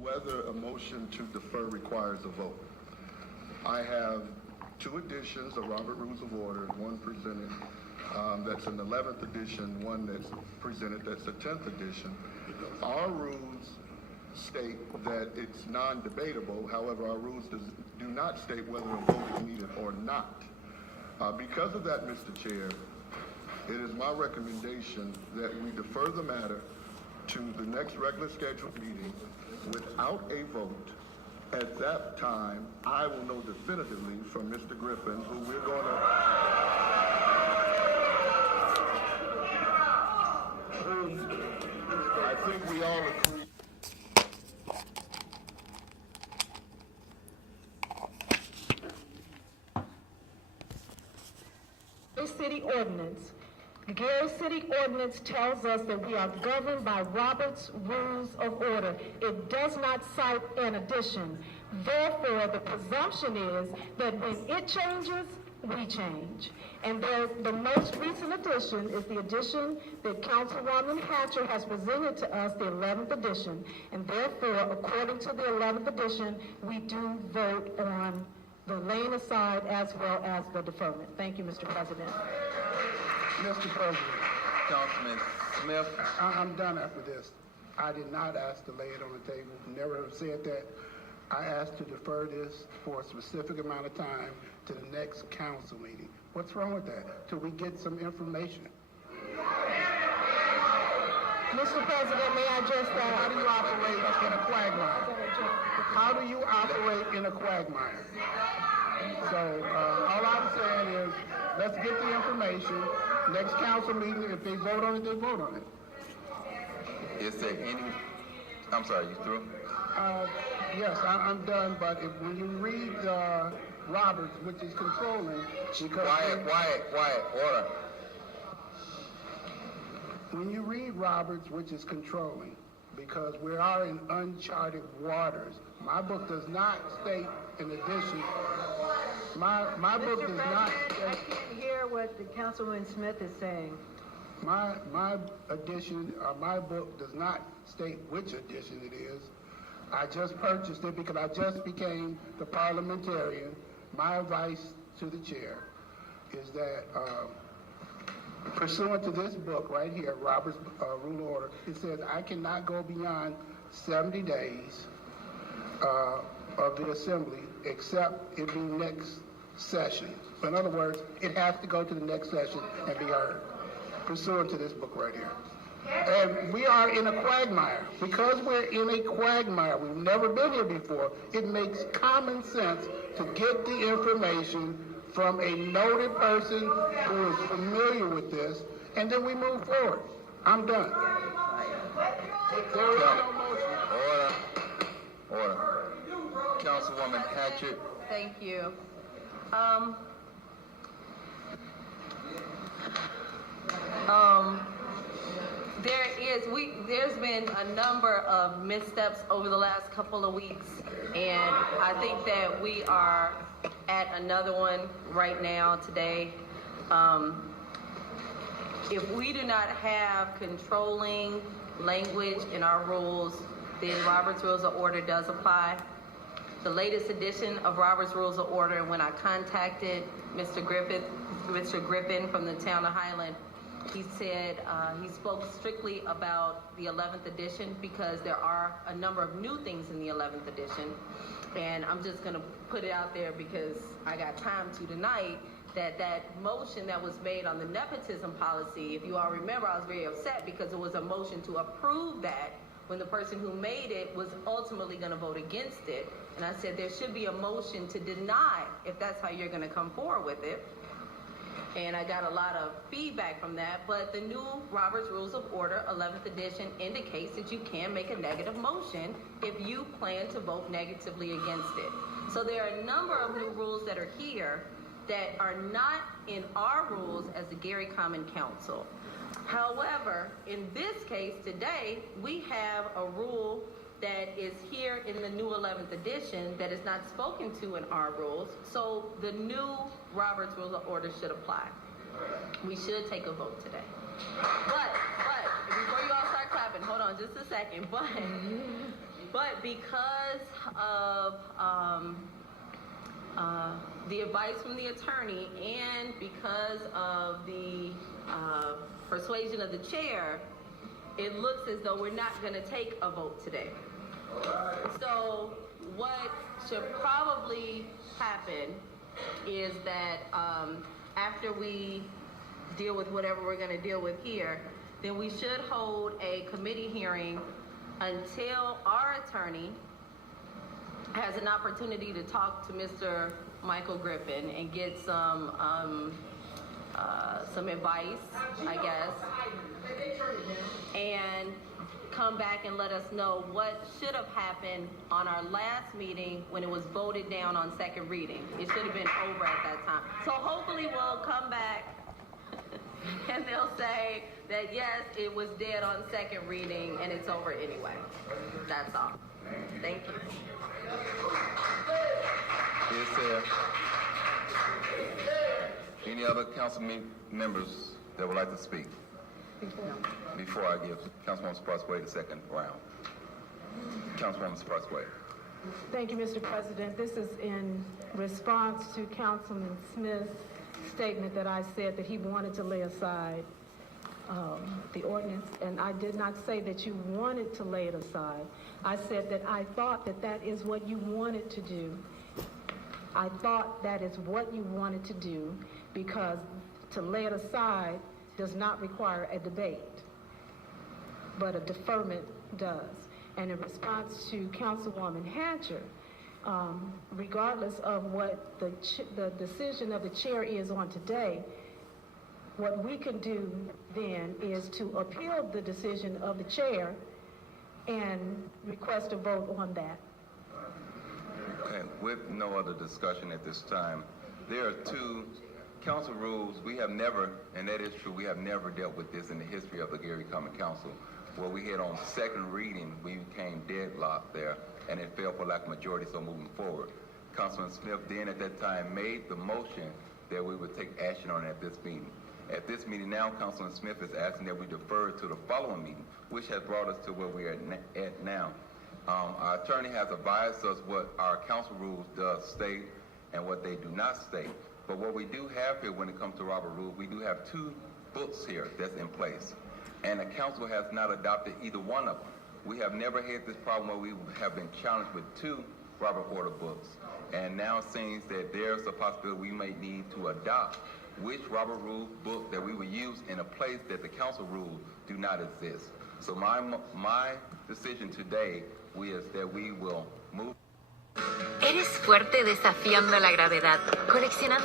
Whether a motion to defer requires a vote. I have two editions of Robert Rules of Order, one presented that's an 11th edition, one that's presented that's a 10th edition. Our rules state that it's non-debatable. However, our rules do not state whether a vote is needed or not. Because of that, Mr. Chair, it is my recommendation that we defer the matter to the next regular scheduled meeting without a vote. At that time, I will know definitively from Mr. Griffin who we're going to... I think we all agree. City ordinance. The Gary City ordinance tells us that we are governed by Robert's Rules of Order. It does not cite an addition. Therefore, the presumption is that when it changes, we change. And the most recent addition is the addition that Councilwoman Hatcher has presented to us, the 11th edition. And therefore, according to the 11th edition, we do vote on the laying aside as well as the deferment. Thank you, Mr. President. Mr. President. Councilman Smith. I'm done after this. I did not ask to lay it on the table. Never have said that. I asked to defer this for a specific amount of time to the next council meeting. What's wrong with that? Till we get some information. Mr. President, may I address that? How do you operate in a quagmire? How do you operate in a quagmire? So all I'm saying is, let's get the information. Next council meeting, if they vote on it, they vote on it. Is there any... I'm sorry, you through? Yes, I'm done, but when you read Roberts, which is controlling... Quiet, order. When you read Roberts, which is controlling, because we are in uncharted waters, my book does not state in addition... My book does not state... I can't hear what the Councilman Smith is saying. My edition, my book does not state which edition it is. I just purchased it because I just became the parliamentarian. My advice to the chair is that pursuant to this book right here, Robert's Rule of Order, it says I cannot go beyond 70 days of the assembly except it be next session. In other words, it has to go to the next session and be heard, pursuant to this book right here. And we are in a quagmire. Because we're in a quagmire, we've never been here before, it makes common sense to get the information from a noted person who is familiar with this, and then we move forward. I'm done. There is no motion. Order. Councilwoman Hatchett. Thank you. There's been a number of missteps over the last couple of weeks, and I think that we are at another one right now today. If we do not have controlling language in our rules, then Robert's Rules of Order does apply. The latest edition of Robert's Rules of Order, when I contacted Mr. Griffin from the town of Highland, he said he spoke strictly about the 11th edition because there are a number of new things in the 11th edition. And I'm just going to put it out there because I got time to tonight that motion that was made on the nepotism policy, if you all remember, I was very upset because it was a motion to approve that when the person who made it was ultimately going to vote against it. And I said there should be a motion to deny if that's how you're going to come forward with it. And I got a lot of feedback from that, but the new Robert's Rules of Order 11th edition indicates that you can make a negative motion if you plan to vote negatively against it. So there are a number of new rules that are here that are not in our rules as the Gary Common Council. However, in this case today, we have a rule that is here in the new 11th edition that is not spoken to in our rules. So the new Robert's Rules of Order should apply. We should take a vote today. But before you all start clapping, hold on just a second. But But because of the advice from the attorney and because of the persuasion of the chair, it looks as though we're not going to take a vote today. So what should probably happen is that after we deal with whatever we're going to deal with here, then we should hold a committee hearing until our attorney has an opportunity to talk to Mr. Michael Griffin and get some advice, I guess, and come back and let us know what should have happened on our last meeting when it was voted down on second reading. It should have been over at that time. So hopefully we'll come back and they'll say that yes, it was dead on second reading and it's over anyway. That's all. Thank you. Is there any other council members that would like to speak? Before I give Councilwoman Sparks-Wade the second round. Councilwoman Sparks-Wade. Thank you, Mr. President. This is in response to Councilman Smith's statement that I said that he wanted to lay aside the ordinance, and I did not say that you wanted to lay it aside. I said that I thought that that is what you wanted to do. I thought that is what you wanted to do because to lay it aside does not require a debate, but a deferment does. And in response to Councilwoman Hatcher, regardless of what the decision of the chair is on today, what we can do then is to appeal the decision of the chair and request a vote on that. Okay, with no other discussion at this time, there are two council rules. We have never, and that is true, we have never dealt with this in the history of the Gary Common Council. Where we had on second reading, we became deadlocked there, and it failed for lack of majority, so moving forward. Councilman Smith then at that time made the motion that we would take action on it at this meeting. At this meeting now, Councilman Smith is asking that we defer to the following meeting, which has brought us to where we are at now. Our attorney has advised us what our council rules does state and what they do not state. But what we do have here when it comes to Robert Rules, we do have two books here that's in place. And the council has not adopted either one of them. We have never had this problem where we have been challenged with two Robert Order books. And now it seems that there's a possibility we may need to adopt which Robert Rules book that we will use in a place that the council rules do not exist. So my decision today is that we will move. Eres fuerte desafiando la gravedad, coleccionando